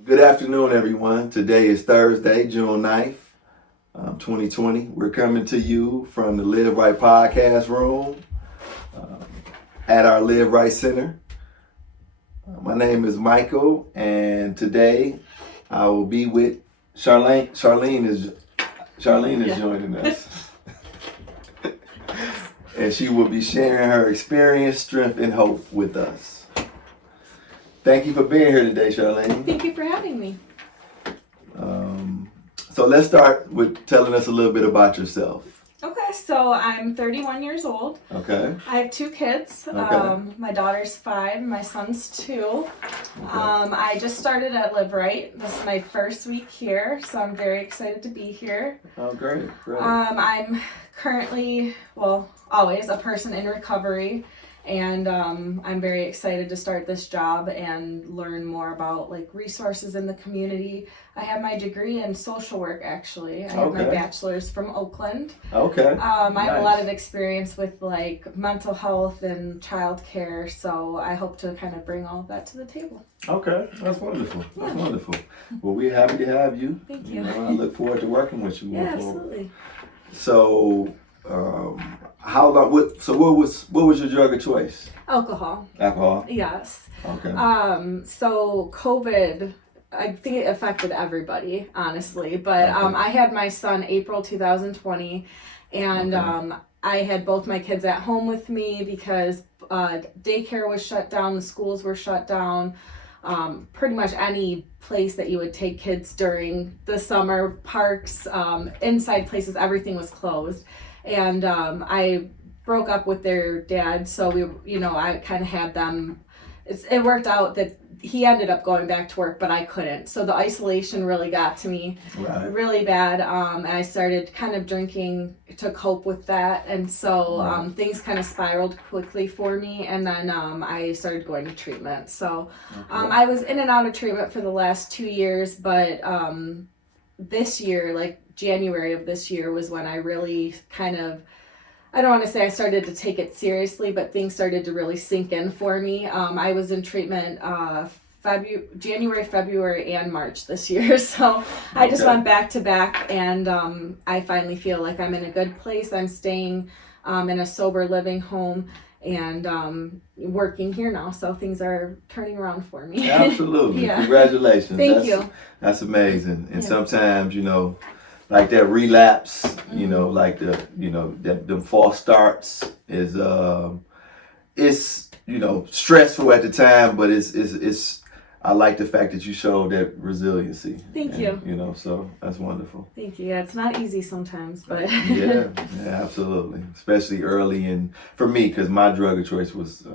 Good afternoon, everyone. Today is Thursday, June 9th, 2020. We're coming to you from the Live Right podcast room at our Live Right Center. My name is Michael, and today I will be with Sharlene. Sharlene is joining us. And she will be sharing her experience, strength, and hope with us. Thank you for being here today, Sharlene. Thank you for having me. So let's start with telling us a little bit about yourself. Okay, so I'm 31 years old. Okay. I have two kids. Okay. My daughter's 5, my son's 2. Okay. I just started at Live Right. This is my first week here, so I'm very excited to be here. Oh, great. I'm currently, always a person in recovery. And I'm very excited to start this job and learn more about resources in the community. I have my degree in social work, actually. I have my bachelor's from Oakland. Okay. I have a lot of experience with mental health and childcare, so I hope to kind of bring all of that to the table. Okay, that's wonderful. Yeah. That's wonderful. Well, we're happy to have you. Thank you. I look forward to working with you. Yeah, absolutely. So, how long? What was your drug of choice? Alcohol. Alcohol. Yes. Okay. So COVID, I think it affected everybody, honestly. But Okay. I had my son April 2020, and I had both my kids at home with me because daycare was shut down, the schools were shut down. Pretty much any place that you would take kids during the summer, parks, inside places, everything was closed. And I broke up with their dad, so I kind of had them. It worked out that he ended up going back to work, but I couldn't. So the isolation really got to me really bad. And I started kind of drinking to cope with that. And so things kind of spiraled quickly for me. And then I started going to treatment. So I was in and out of treatment for the last 2 years. But this year, January of this year, was when I really kind of, I don't want to say I started to take it seriously, but things started to really sink in for me. I was in treatment January, February, and March this year. So I just went back to back, and I finally feel like I'm in a good place. I'm staying in a sober living home and working here now. So things are turning around for me. Absolutely. Yeah. Congratulations. Thank you. That's amazing. And sometimes, like that relapse, them false starts is it's stressful at the time, but it's I like the fact that you showed that resiliency. Thank you. So that's wonderful. Thank you. Yeah, it's not easy sometimes, but yeah, absolutely. Especially early, and for me, because my drug of choice was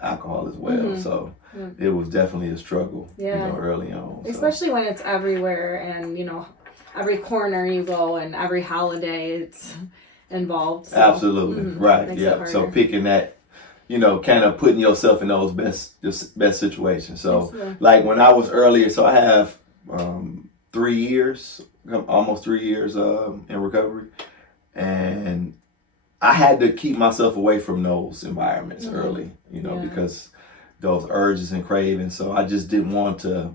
alcohol as well. So it was definitely a struggle. Early on. Especially when it's everywhere, and every corner you go and every holiday it's involved. So, absolutely. Right. Yeah. So picking that, kind of putting yourself in those best situations. So like when I was earlier, so I have 3 years, almost 3 years in recovery, and I had to keep myself away from those environments early, because those urges and cravings. So I just didn't want to,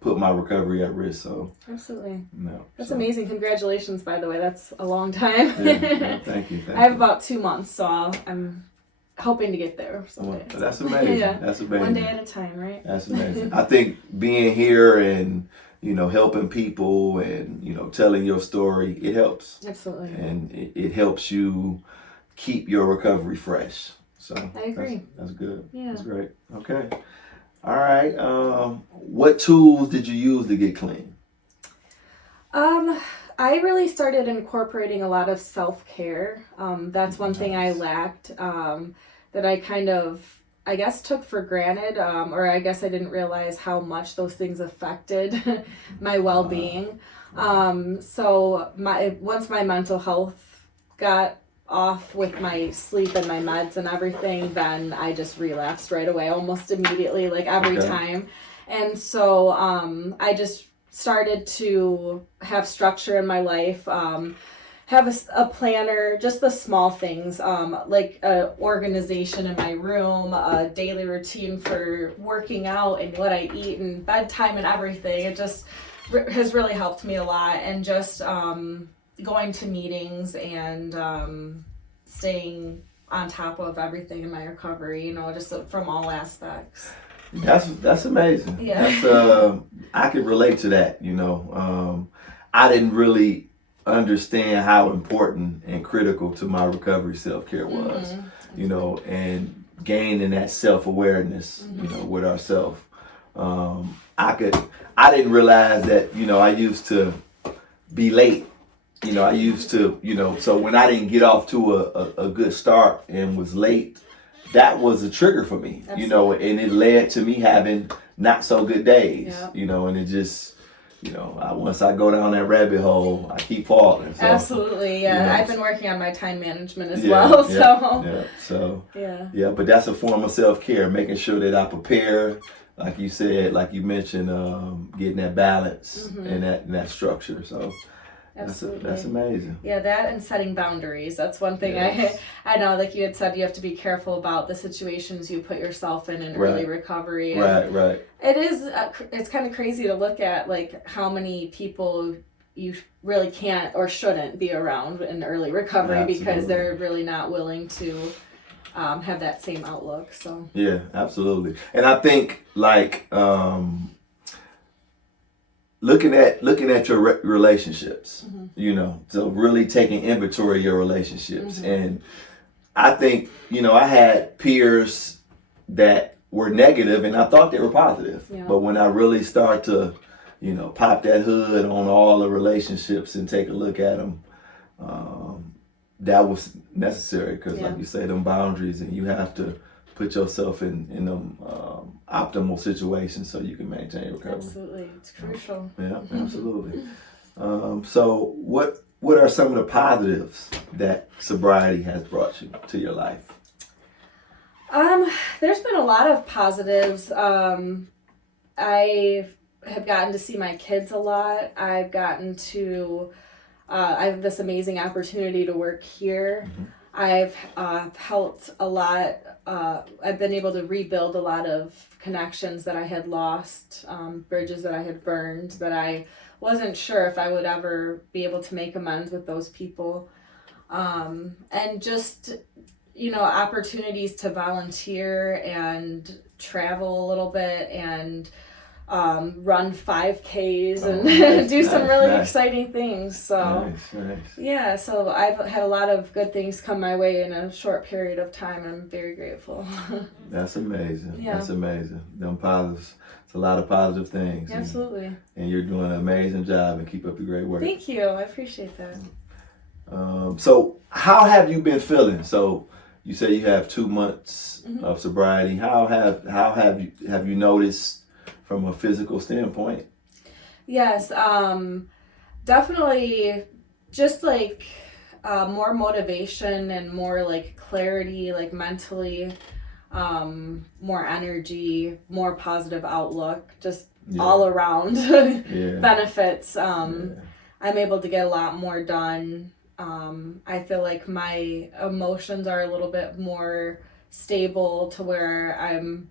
put my recovery at risk. So absolutely. That's so amazing. Congratulations, by the way. That's a long time. Thank you. I have about 2 months, so I'm hoping to get there someday. Well, that's amazing. That's amazing. One day at a time, right? That's amazing. I think being here and, helping people and, telling your story, it helps. Absolutely. And it helps you keep your recovery fresh. So I agree. That's good. Yeah. That's great. Okay. All right. What tools did you use to get clean? I really started incorporating a lot of self-care. That's one thing I lacked, that I kind of, I guess, took for granted, or I guess I didn't realize how much those things affected my well-being. So once my mental health got off with my sleep and my meds and everything, then I just relapsed right away, almost immediately, every time. And so I just started to have structure in my life, have a planner, just the small things, like a organization in my room, a daily routine for working out and what I eat and bedtime and everything. It just has really helped me a lot, and just going to meetings and staying on top of everything in my recovery, you know, just from all aspects. That's amazing. Yeah. That's I could relate to that, you know. I didn't really understand how important and critical to my recovery self-care was, you know, and gaining that self-awareness, you know, with ourselves. I didn't realize that, you know, I used to be late. You know, I used to, you know, so when I didn't get off to a good start and was late, that was a trigger for me, you know, and it led to me having not so good days, you know, and it just, you know, once I go down that rabbit hole, I keep falling. So, absolutely, yeah. You know, I've been working on my time management as well, so. Yeah, but that's a form of self-care, making sure that I prepare, like you said, like you mentioned, getting that balance and that structure. So absolutely. That's amazing. Yeah, that and setting boundaries. That's one thing I know, like you had said, you have to be careful about the situations you put yourself in early recovery. And right. It is, it's kind of crazy to look at, like, how many people you really can't or shouldn't be around in early recovery because they're really not willing to have that same outlook. So yeah, absolutely. And I think, like, looking at your relationships, you know, so really taking inventory of your relationships. And I think, you know, I had peers that were negative and I thought they were positive. But when I really start to, you know, pop that hood on all the relationships and take a look at them, that was necessary because, like you say, them boundaries, and you have to put yourself in them optimal situations so you can maintain your recovery. Absolutely, it's crucial. Yeah, absolutely. So what are some of the positives that sobriety has brought you to your life? There's been a lot of positives. I have gotten to see my kids a lot. I've gotten to I have this amazing opportunity to work here. I've helped a lot. I've been able to rebuild a lot of connections that I had lost, bridges that I had burned, that I wasn't sure if I would ever be able to make amends with those people. And just, you know, opportunities to volunteer and travel a little bit and run 5Ks and do some really exciting things. So nice. yeah, so I've had a lot of good things come my way in a short period of time. I'm very grateful. That's amazing. Yeah. That's amazing. Them positives. It's a lot of positive things. Absolutely. And you're doing an amazing job, and keep up the great work. Thank you. I appreciate that. So how have you been feeling? So you say you have 2 months of sobriety. How have you noticed from a physical standpoint? Yes, definitely just like more motivation and more like clarity, like mentally, more energy, more positive outlook, just all around benefits. I'm able to get a lot more done. I feel like my emotions are a little bit more stable to where I'm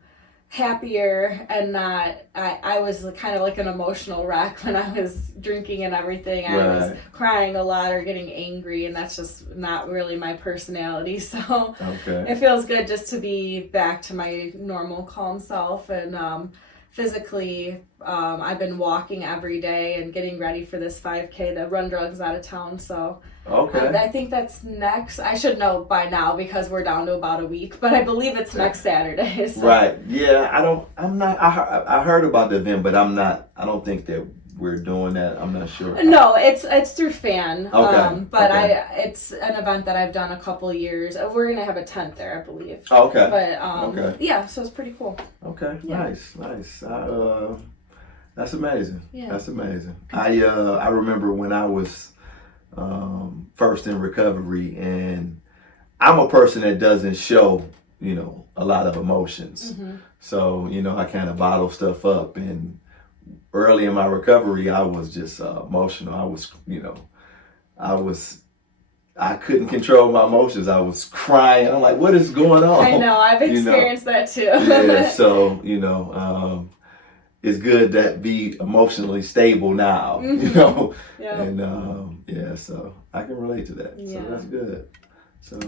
happier and not, I was kind of like an emotional wreck when I was drinking and everything. I was crying a lot or getting angry, and that's just not really my personality. So it feels good just to be back to my normal calm self. And physically, I've been walking every day and getting ready for this 5K to run drugs out of town. So I think that's next. I should know by now because we're down to about a week, but I believe it's next Saturday. So. Right. Yeah. I heard about the event, but I don't think that we're doing that. I'm not sure. No, it's through FAN. It's an event that I've done a couple years. We're gonna have a tent there, I believe. But yeah, so it's pretty cool. Okay. Yeah. Nice. That's amazing. Yeah. That's amazing. I remember when I was first in recovery, and I'm a person that doesn't show, you know, a lot of emotions. So, you know, I kind of bottle stuff up, and early in my recovery, I was just emotional. I was I couldn't control my emotions. I was crying. I'm like, what is going on? I know, I've experienced that too. Yeah, so, it's good to be emotionally stable now, Yeah. And so I can relate to that. Yeah. So that's good. So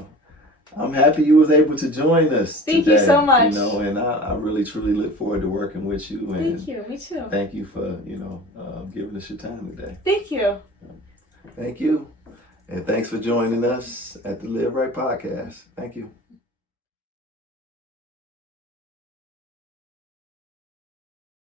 I'm happy you was able to join us Thank today, you so much. And I really truly look forward to working with you. And Thank you. Me too. thank you for, giving us your time today. Thank you. Thank you. And thanks for joining us at the Live Right Podcast. Thank you.